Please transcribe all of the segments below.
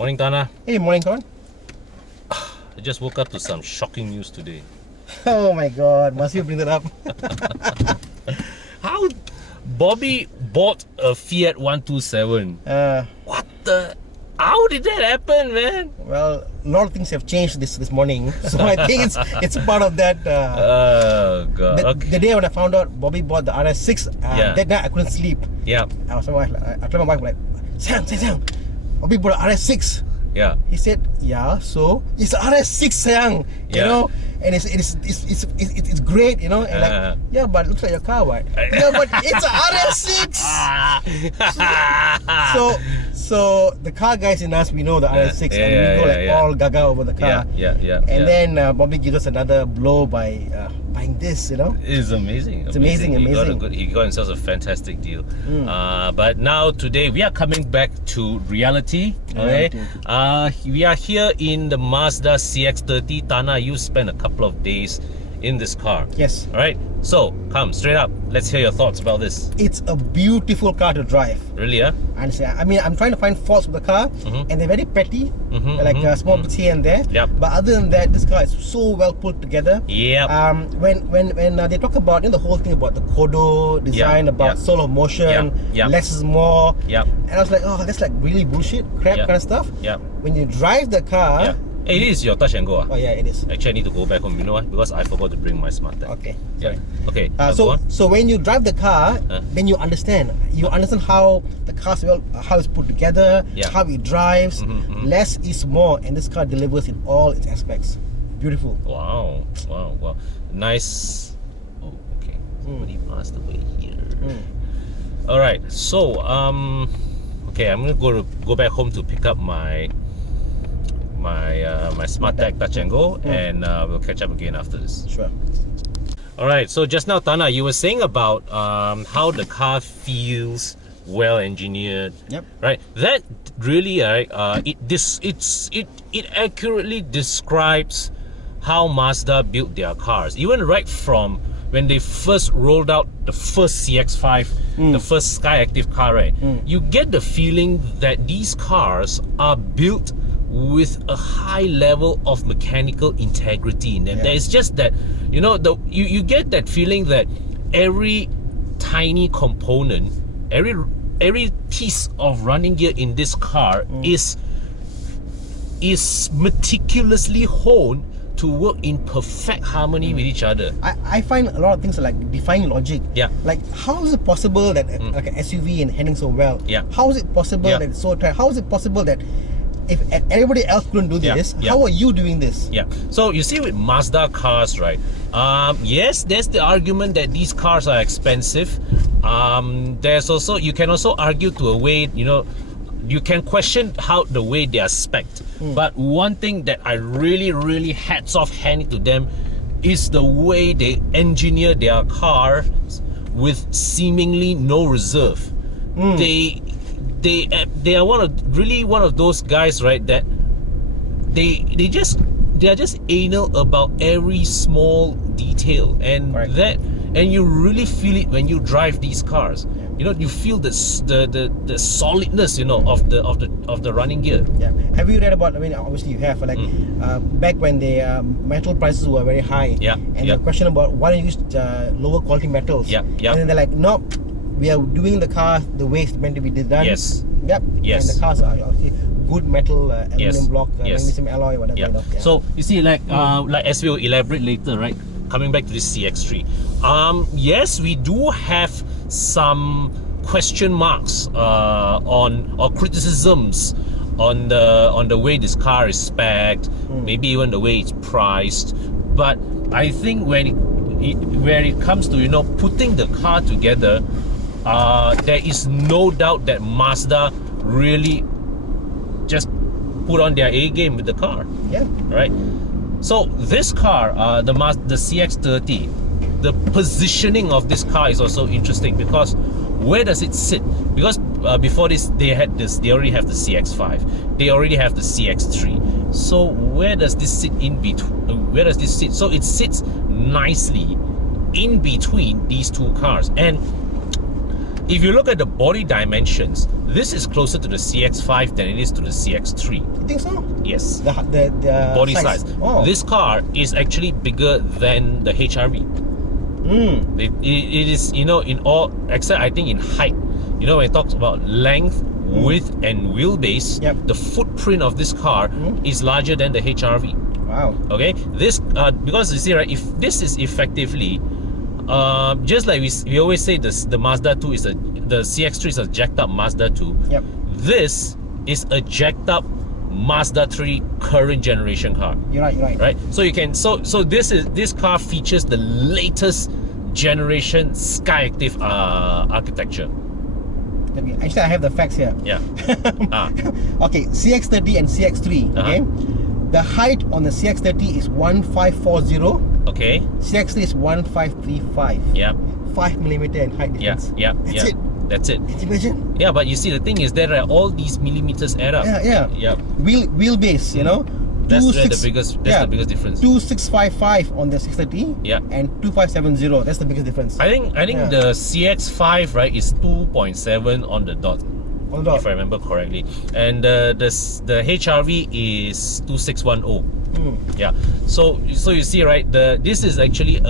Morning, Tana. Hey, morning, Con. I just woke up to some shocking news today. Oh my God, must you bring that up? How Bobby bought a Fiat 127? What the? How did that happen, man? Well, a lot of things have changed this morning, so I think it's part of that. Oh God. The day when I found out Bobby bought the RS6, Yeah. that night I couldn't sleep. Yeah. I told my wife like, Sayang, Bobby bought an RS6. Yeah. He said, yeah, so it's RS6, sayang, you Yeah. know, and it's great, you know, and like, yeah, but it looks like your car, right? Yeah, but it's a RS6. So the car guys in us, we know the RS6, and we go like all gaga over the car. And then Bobby gives us another blow by buying this, you know. It's amazing. It's amazing. He got himself a fantastic deal. But now today we are coming back to reality. Okay. We are here in the Mazda CX-30. Tana, you spent a couple of days in this car. Yes. All right. So come straight up. Let's hear your thoughts about this. It's a beautiful car to drive. Really, yeah? I mean, I'm trying to find faults with the car, and they're very petty, like small bits here and there. Yep. But other than that, this car is so well put together. Yeah. When they talk about the whole thing about the Kodo design, about soul of motion, less is more. Yeah. And I was like, oh, that's like really bullshit crap kind of stuff. Yeah. When you drive the car. It is your touch and go. Oh yeah, it is. Actually, I need to go back home. You know why? Because I forgot to bring my smart tag. Okay. Yeah. Okay. So when you drive the car, then you understand. You understand how the car's how it's put together, how it drives. Less is more, and this car delivers in all its aspects. Beautiful. Wow. Nice. Oh, okay. Somebody passed away here. All right. So okay, I'm gonna go back home to pick up my smart tag touch and go, and we'll catch up again after this. Sure. All right. So just now, Tana, you were saying about how the car feels well engineered. Yep. Right. That really, it accurately describes how Mazda built their cars. Even right from when they first rolled out the first CX-5, the first Sky Active car, right? You get the feeling that these cars are built with a high level of mechanical integrity in them. There is just that, you get that feeling that every tiny component, every piece of running gear in this car is meticulously honed to work in perfect harmony with each other. I find a lot of things are like defying logic. Yeah. Like, how is it possible that like an SUV and handling so well? Yeah. How is it possible that it's so tight? How is it possible that if everybody else couldn't do this, how are you doing this? Yeah. So you see with Mazda cars, right? Yes, there's the argument that these cars are expensive. There's also, you can also argue to a way, you can question how the way they are spec'd. But one thing that I really hats off handing to them is the way they engineer their cars with seemingly no reserve. They are one of those guys, right, that they are just anal about every small detail, and and you really feel it when you drive these cars. You feel the solidness, of the running gear. Yeah. Have you read about? I mean, obviously you have. Like back when the metal prices were very high. And the question about why don't you use lower quality metals? And then they're like, nope, we are doing the car the way it's meant to be done. Yes. Yep. Yes. And the cars are obviously good metal, aluminum block, magnesium alloy, whatever. So you see, like as we'll elaborate later, right? Coming back to this CX-3, yes, we do have some question marks or criticisms on the way this car is spec'd, maybe even the way it's priced. But I think when it comes to putting the car together, there is no doubt that Mazda really just put on their A game with the car. Yeah. Right. So this car, the CX-30, the positioning of this car is also interesting, because where does it sit? Because before this, they already have the CX-5, they already have the CX-3. So where does this sit in between? Where does this sit? So it sits nicely in between these two cars. And if you look at the body dimensions, this is closer to the CX-5 than it is to the CX-3. You think so? Yes. The body size. Oh. This car is actually bigger than the HRV. It is, you know, in all, except I think in height. You know, when it talks about length, width, and wheelbase, the footprint of this car is larger than the HRV. Wow. Okay, this because you see, right, if this is effectively just like we always say, the Mazda 2 is the CX-3 is a jacked up Mazda 2. Yep. This is a jacked up Mazda 3 current generation car. You're right. Right. So you can this car features the latest generation Skyactiv architecture. Actually, I have the facts here. Yeah. Okay, CX-30 and CX-3. Okay. The height on the CX-30 is 1540. Okay. CX-3 is 1535. Yeah. 5mm in height difference. Yeah. That's it. That's it. Can you imagine? Yeah, but you see, the thing is that all these millimeters add up. Yeah. Wheelbase, you know. That's the biggest difference. 2655 on the 630. Yeah. And 2570. That's the biggest difference. I think the CX-5, right, is 2.7 on the dot. If I remember correctly, and the HRV is 2610. Yeah. So you see, right, this is actually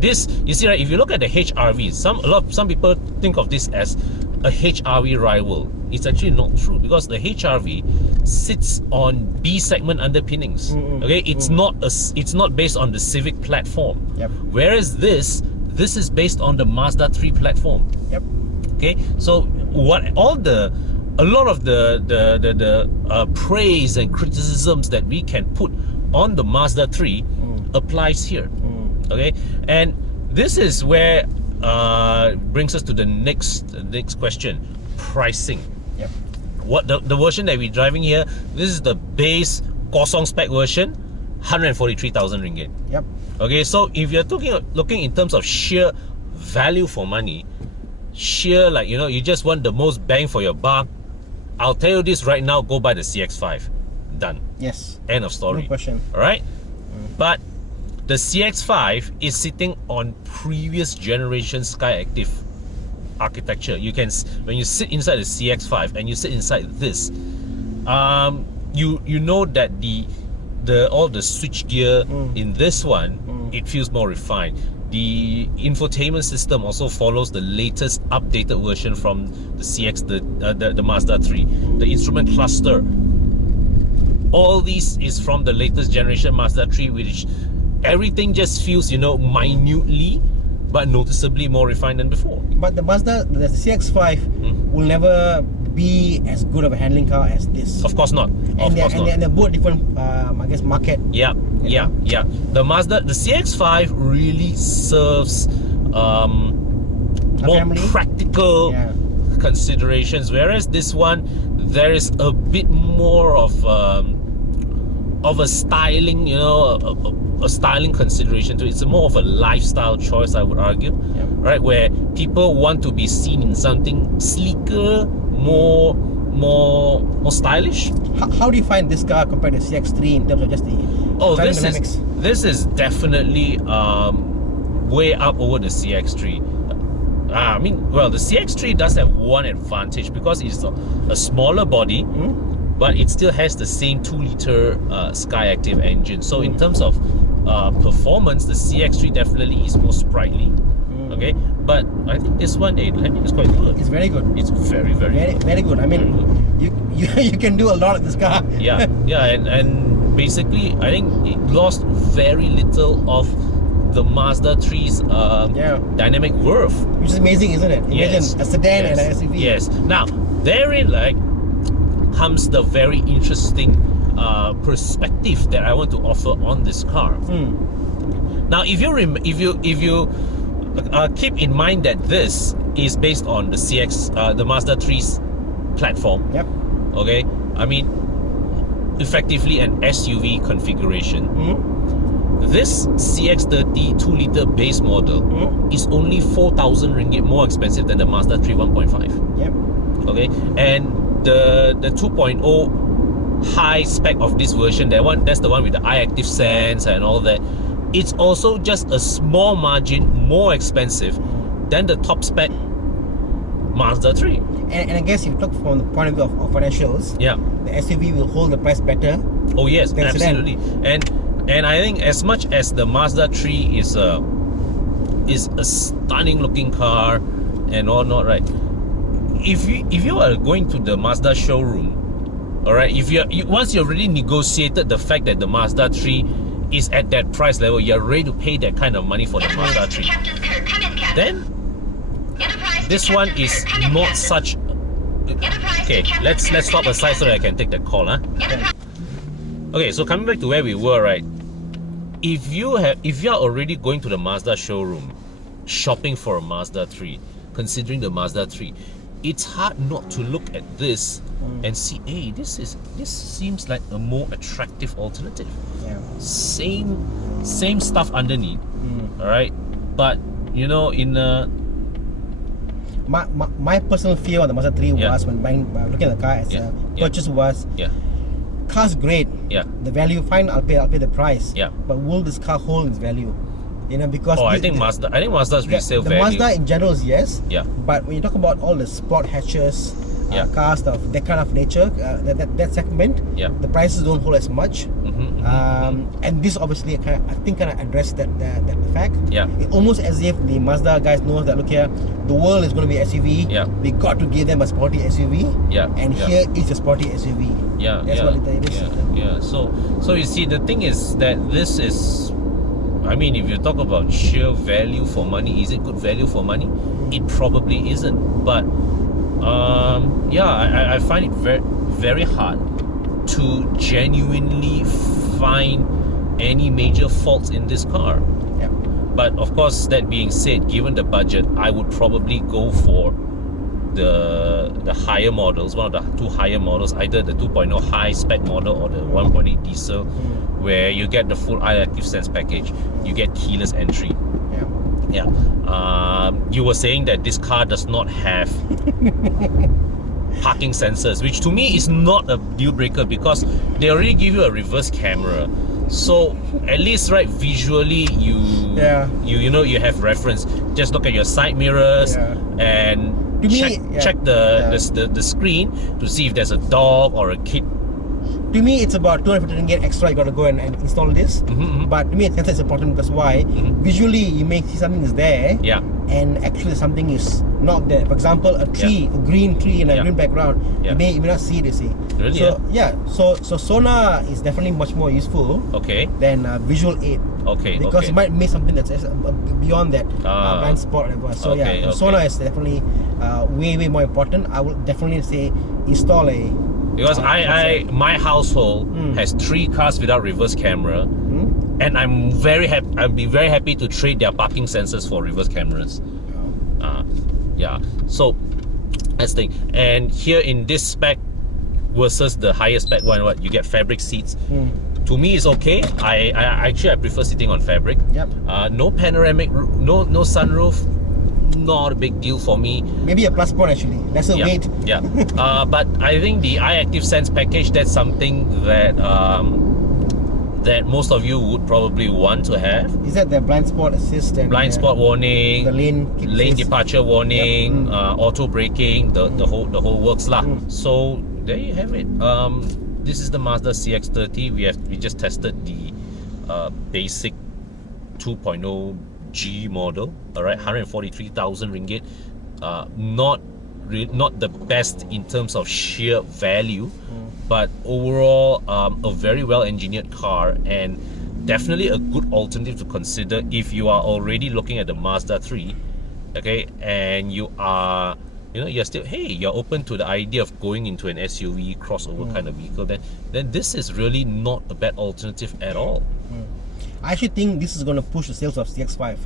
you see, right, if you look at the HRV, some people think of this as a HRV rival. It's actually not true, because the HRV sits on B segment underpinnings. Okay, it's not based on the Civic platform. Yep. Whereas this is based on the Mazda 3 platform. Yep. Okay, so a lot of the praise and criticisms that we can put on the Mazda 3 applies here. Okay, and this is where brings us to the next question: pricing. Yep. What the version that we're driving here? This is the base Kosong spec version, 143,000 ringgit. Yep. Okay, so if you're looking in terms of sheer value for money, sheer, like, you know, you just want the most bang for your buck, I'll tell you this right now: go buy the CX-5. Done. Yes. End of story. No question. All right. But the CX-5 is sitting on previous generation Skyactiv architecture. You can, when you sit inside the CX-5 and you sit inside this, you know that all the switch gear in this one, it feels more refined. The infotainment system also follows the latest updated version from the the Mazda 3. The instrument cluster, all these is from the latest generation Mazda 3, which everything just feels, you know, minutely but noticeably more refined than before. But the CX-5 will never be as good of a handling car as this. Of course not. And they're both different, I guess, market. Yeah. The CX-5 really serves more practical considerations, whereas this one, there is a bit more of a styling, you know, a styling consideration to it. It's more of a lifestyle choice, I would argue, right? Where people want to be seen in something sleeker, more stylish. How do you find this car compared to CX-3 in terms of just the dynamics? This is definitely way up over the CX-3. I mean, well, the CX-3 does have one advantage, because it's a smaller body, but it still has the same 2-liter Skyactiv engine. So in terms of performance, the CX-3 definitely is more sprightly. Okay, but I think this one, I think it's quite good. It's very good. It's very good. I mean, you can do a lot of this car. yeah, and basically, I think it lost very little of the Mazda 3's dynamic verve, which is amazing, isn't it? Imagine a sedan and an SUV. Yes. Now, therein comes the very interesting perspective that I want to offer on this car. Now, if you keep in mind that this is based on the Mazda 3's platform. Yep. Okay. I mean, effectively an SUV configuration. This CX-30 2-liter base model is only 4,000 ringgit more expensive than the Mazda 3 1.5. Yep. Okay, and the 2.0 high spec of this version, that's the one with the iActive Sense and all that. It's also just a small margin more expensive than the top spec Mazda 3. And I guess if you look from the point of view of financials, the SUV will hold the price better. Oh yes, absolutely. And I think as much as the Mazda 3 is a stunning looking car and all not, right? If you are going to the Mazda showroom, all right, if once you already negotiated the fact that the Mazda 3 is at that price level, you're ready to pay that kind of money for the Mazda 3, then this one is not such. Okay, let's stop aside so that I can take the call, huh? Okay, so coming back to where we were, right? If you are already going to the Mazda showroom, shopping for a Mazda 3, considering the Mazda 3, it's hard not to look at this and see, hey, this seems like a more attractive alternative. Yeah. Same stuff underneath, all right? But you know, in my personal fear on the Mazda 3 was when looking at the car as a purchase was, car's great. The value fine. I'll pay the price. But will this car hold its value? You know, because I think Mazda's resale value. The Mazda in general is yes. Yeah. But when you talk about all the sport hatches, cars of that kind of nature, that segment, the prices don't hold as much. And this obviously kind of addressed that fact. It's almost as if the Mazda guys know that, look here, the world is going to be SUV. We got to give them a sporty SUV. And here is a sporty SUV. That's what it is. So you see, the thing is that this is, I mean, if you talk about sheer value for money, is it good value for money? It probably isn't. But I find it very, very hard to genuinely find any major faults in this car. But of course, that being said, given the budget, I would probably go for the higher models, one of the two higher models, either the 2.0 high spec model or the 1.8 diesel, where you get the full iActive Sense package, you get keyless entry. You were saying that this car does not have parking sensors, which to me is not a deal breaker because they already give you a reverse camera. So at least, right, visually you have reference. Just look at your side mirrors and check the screen to see if there's a dog or a kid. To me, it's about 250 ringgit extra you got to go and install this. But to me, it's important because why? Visually, you may see something is there, and actually something is not there. For example, a tree, a green tree in a green background, you may not see it. You see. Really? So sonar is definitely much more useful. Than visual aid. Because you might miss something that's beyond that blind spot or whatever. So sonar is definitely way more important. I would definitely say install a. Because my household has 3 cars without reverse camera, and I'm very happy. I'd be very happy to trade their parking sensors for reverse cameras. So that's the thing. And here in this spec versus the higher spec one, what you get fabric seats. To me, it's okay. I actually prefer sitting on fabric. No panoramic, no sunroof. Not a big deal for me. Maybe a plus point actually. That's a weight. But I think the iActive Sense package, that's something that that most of you would probably want to have. Is that the blind spot assist and blind spot warning, the lane departure warning, auto braking, the whole works lah. So there you have it. This is the Mazda CX-30. We just tested the basic 2.0 G model, all right, 143,000 ringgit. Not the best in terms of sheer value, but overall a very well engineered car, and definitely a good alternative to consider if you are already looking at the Mazda 3, and you are, you're still, you're open to the idea of going into an SUV crossover kind of vehicle, then this is really not a bad alternative at all. I actually think this is going to push the sales of CX-5.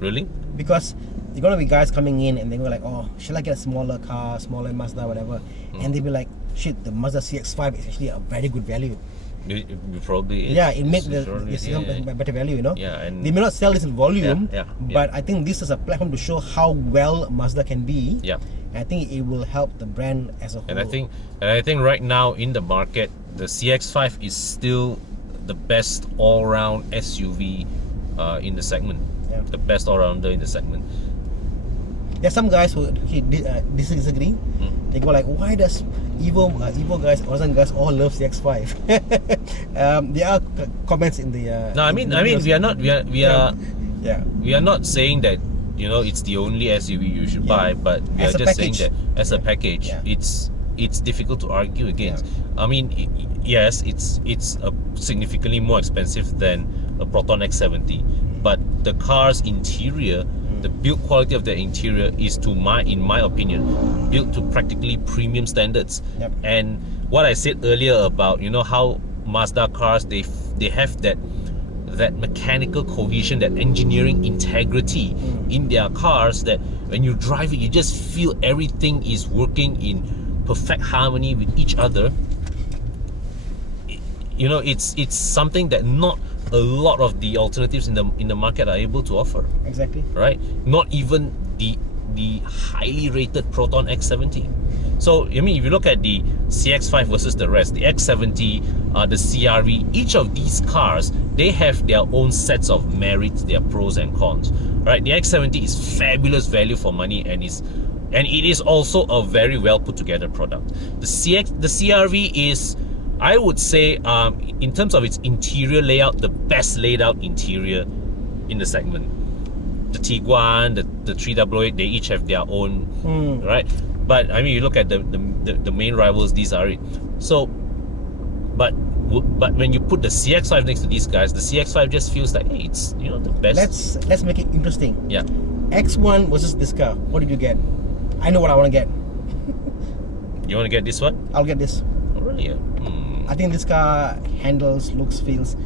Really? Because there's going to be guys coming in and they're going to be like, oh, should I get a smaller car, smaller Mazda, whatever? And they'll be like, shit, the Mazda CX-5 is actually a very good value. It probably is. It makes the better value, and they may not sell this in volume, but I think this is a platform to show how well Mazda can be. And I think it will help the brand as a whole. And I think right now in the market, the CX-5 is still the best all-round SUV in the segment. The best all-rounder in the segment. There's some guys who disagree. They go like, why does Evo guys, Austin guys all love CX-5? There are comments in the. No, I mean, we are not saying that it's the only SUV you should buy, but we are just saying that as a package, it's difficult to argue against. I mean, yes, it's significantly more expensive than a Proton X70, but the car's interior, the build quality of the interior is, in my opinion, built to practically premium standards. And what I said earlier about how Mazda cars, they have that mechanical cohesion, that engineering integrity in their cars, that when you drive it, you just feel everything is working in perfect harmony with each other. It's something that not a lot of the alternatives in the market are able to offer. Exactly. Right? Not even the highly rated Proton X70. So I mean, if you look at the CX-5 versus the rest, the X70, the CR-V, each of these cars, they have their own sets of merits, their pros and cons. Right? The X70 is fabulous value for money, and it is also a very well put together product. The CR-V is, I would say, in terms of its interior layout, the best laid out interior in the segment. The Tiguan, the 388, they each have their own, right? But I mean, you look at the main rivals, these are it. So, but when you put the CX-5 next to these guys, the CX-5 just feels like, hey, it's the best. Let's make it interesting. Yeah. X1 versus this car. What did you get? I know what I want to get. You want to get this one? I'll get this. Oh, really? Yeah. I think this car handles, looks, feels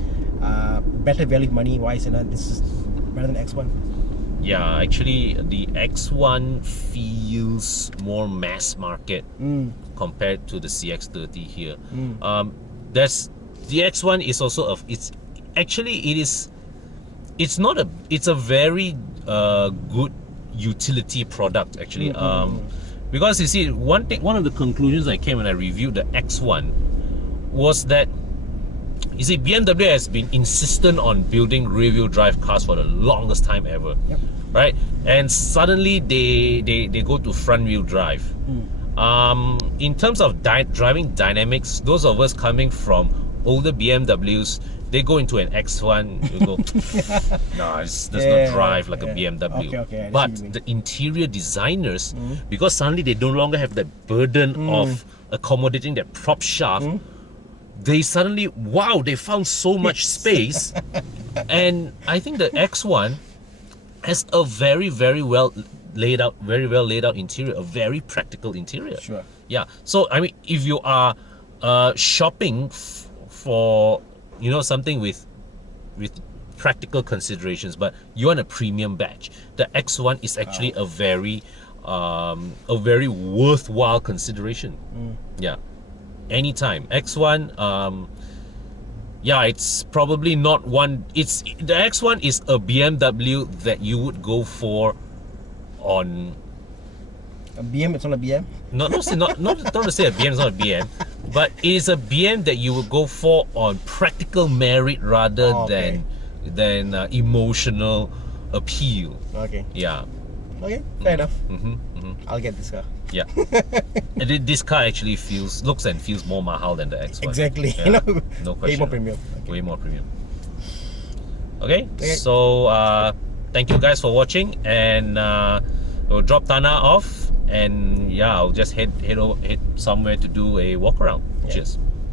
better value money wise, and this is better than X1. Yeah, actually, the X1 feels more mass market compared to the CX-30 here. The X1 is also it's a very good utility product actually. Because you see, one of the conclusions I came when I reviewed the X1 was that, you see, BMW has been insistent on building rear-wheel drive cars for the longest time ever, right? And suddenly they go to front-wheel drive. In terms of driving dynamics, those of us coming from older BMWs, they go into an X1, you go, no, it does not drive like a BMW. Okay, but the interior designers, because suddenly they no longer have the burden of accommodating that prop shaft, they suddenly, wow, they found so much space. And I think the X1 has a very, very well laid out interior, a very practical interior. Sure. Yeah. So I mean, if you are shopping for something with practical considerations, but you want a premium badge, the X1 is actually a very worthwhile consideration. Yeah. Anytime. X1, it's probably not one. The X1 is a BMW that you would go for on a BM. It's not a BM. Not to say a BM is not a BM, but it is a BM that you would go for on practical merit rather than emotional appeal. Okay. Yeah. Okay. Fair enough. I'll get this car. Yeah. This car actually looks and feels more mahal than the X1. Exactly. Yeah, no question. Way more premium. Okay. Way more premium. Okay. So thank you guys for watching, and we'll drop Tana off, and I'll just head somewhere to do a walk around. Cheers.